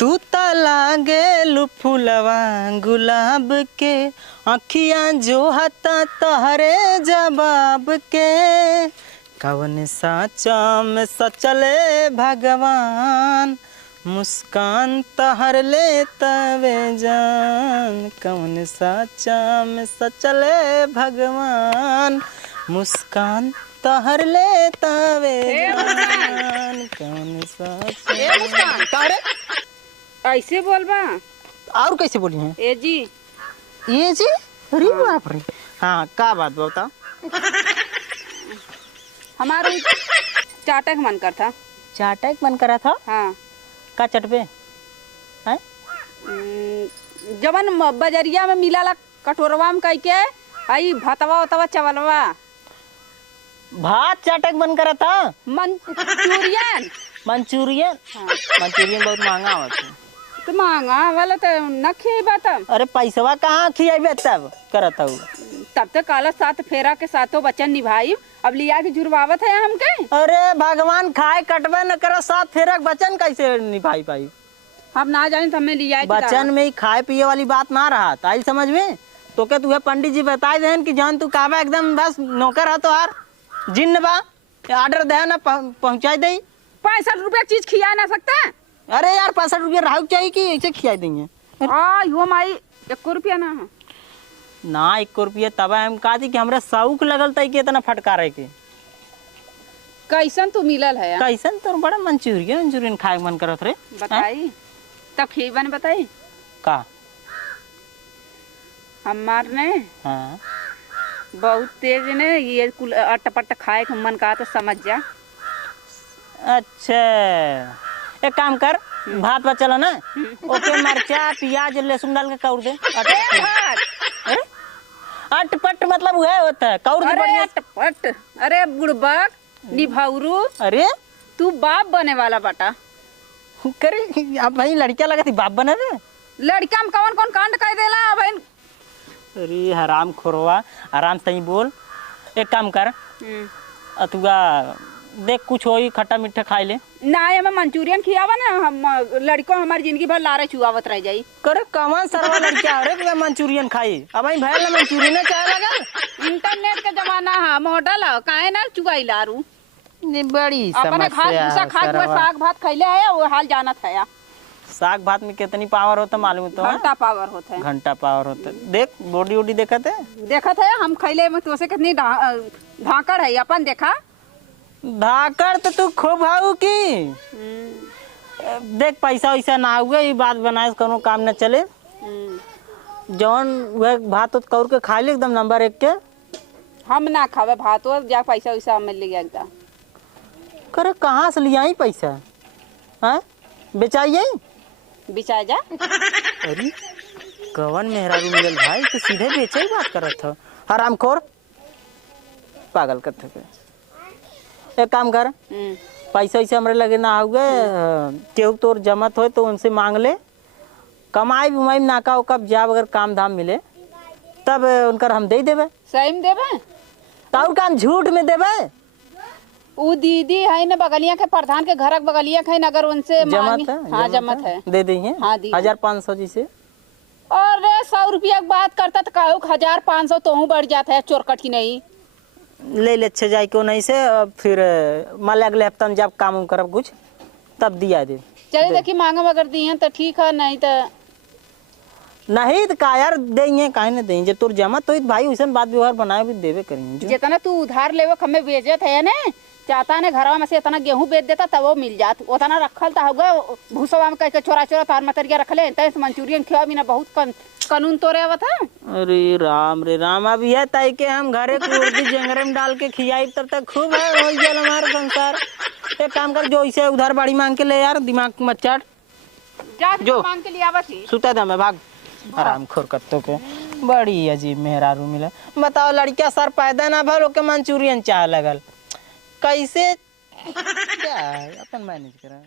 तू ता लागे फूलवा गुलाब के अखियाँ जो हता तहरे जवाब के कवन साचा में सचले भगवान मुस्कान तहर ले तवे जान कवन साचा में सचले भगवान मुस्कान तहर ले तवे जान कवन साचा ऐसे बोलबा और कैसे बोली हैं ए जी ये जी अरे बाप रे हाँ का बात बताओ हमारा चाटा का मन कर था चाटा मन करा था हाँ का चटपे हैं जवन बजरिया में मिला ला कटोरवा में कह के आई भतवा उतवा चवलवा भात चाटक बन करा था मंचूरियन मंचूरियन मंचूरियन बहुत महंगा होता है तो महंगा वाला तो न खिएबा तब अरे पैसवा कहाँ खियाबे तब करत हूँ तब तक काला साथ फेरा के साथों बचन निभाई अब लिया के जुर्वावत है हमके अरे भगवान खाए कटबे न करो साथ फेरक बचन कैसे निभाई पाई हम ना जाने तो हमें लिया बचन में ही खाए पिए वाली बात ना रहा ताई समझ में तो क्या तुहे पंडित जी बताए देन कि जान तू काबा एकदम बस नौकर है तो हार जिन्न बा ऑर्डर दे ना पहुँचाई दे 65 रुपया चीज खिया ना सकता है अरे यार 65 रुपया राहु चाहिए कि ऐसे खिया देंगे यो माई 1 रुपया ना है ना 1 रुपया तब हम कहा थी कि हमरा शौक लगल तई के इतना फटकारे के कैसन तू मिलल है कैसन तो बड़ा मंचूरियन खाए मन करत रे बताई तब खीबन बताई का हमार ने हाँ बहुत तेज ने ये अटपट खाए के मन कहा तो समझ जा अच्छा एक काम कर भात बचल ना ओके मरचा प्याज लहसुन डाल के कौर दे अटपट मतलब वह होता है कौर दे अरे अटपट अरे बुड़बक निभाउरू अरे तू बाप बने वाला बाटा करे अब भाई लड़कियां लगा थी बाप बने रे लड़का में कौन कौन कांड कर देला भाई अरे हराम खोरवा आराम से ही बोल एक काम कर अतुआ देख कुछ हो खट्टा मीठा खाई ले ना हमें मंचूरियन खियावा ना हम लड़को हमारी जिंदगी भर लारे चुआवत रह जाई करे कौन सरवा लड़किया अरे कि मंचूरियन खाई अब भाई भैया मंचूरियन चाहे लगा इंटरनेट का जमाना है मॉडल है काहे ना चुगाई लारू नहीं बड़ी अपने घास खा के साग भात खैले है वो हाल जानत है साग भात में कितनी पावर होता मालूम तो घंटा पावर होता है घंटा पावर होता है देख बॉडी वॉडी देखत है हम खैले में तो से कितनी धाकड़ है अपन देखा धाकड़ तो तू खूब हाउ की देख पैसा वैसा ना हुए ये बात बनाए कोनो काम न चले जौन वह भात तो कौर के खा ले एकदम नंबर 1 के हम ना खावे भात और जा पैसा वैसा मिल लिया एकदम करे कहाँ से लिया पैसा हाँ बेचाइए बिचाए जा अरे कवन मेहरारू मिलल भाई तो सीधे बेचे ही बात करत था हरामखोर पागल करते थे एक काम कर पैसा वैसे हमारे लगे ना हुए केहू तोर जमत हो तो उनसे मांग ले कमाई बुमाई नाका हो कब जाब अगर काम धाम मिले तब उनकर हम दे देवे सही में देवे और काम झूठ में देवे वो दीदी है ना बगलिया के प्रधान के घर बगलिया है अगर उनसे जमत है हाँ जमत है दे देंगे हाँ 1500 जी से और 100 रुपया की बात करता तो कहो 1500 तो बढ़ जाता है चोरकट की नहीं ले ले अच्छे जाए क्यों नहीं से फिर मान अगले हफ्ता में जब काम करब कुछ तब दिया दे चलिए देखिए मांगम अगर दिए तो ठीक है नहीं तो का यार देंगे काहे न देंगे जब तोर जमा तो भाई वैसा बात व्यवहार बनाए भी देवे करेंगे जितना तू उधार लेवे हमें बेचत है ना चाहता ने घरवा में से इतना गेहूं बेच देता तब वो मिल जात उतना रखल था होगा भूसवा में कह चोरा चोरा तार मतरिया रखले तैस मंचूरियन खिया भी ना बहुत कानून तोड़े आवत है अरे राम अब यह तय के हम घरे कुर्दी जंगरे में डाल के खियाई तब तक खूब है हो गया हमारा संसार एक काम कर जो इसे उधार बाड़ी मांग के ले यार दिमाग मत चाट जो मांग के लिए आवत सुता था मैं भाग आराम खोर कत्तो के बड़ी अजीब मेहरारू मिला बताओ लड़कियां सर पैदा ना भर के मंचूरियन चाह लगल कैसे क्या अपन मैनेज करा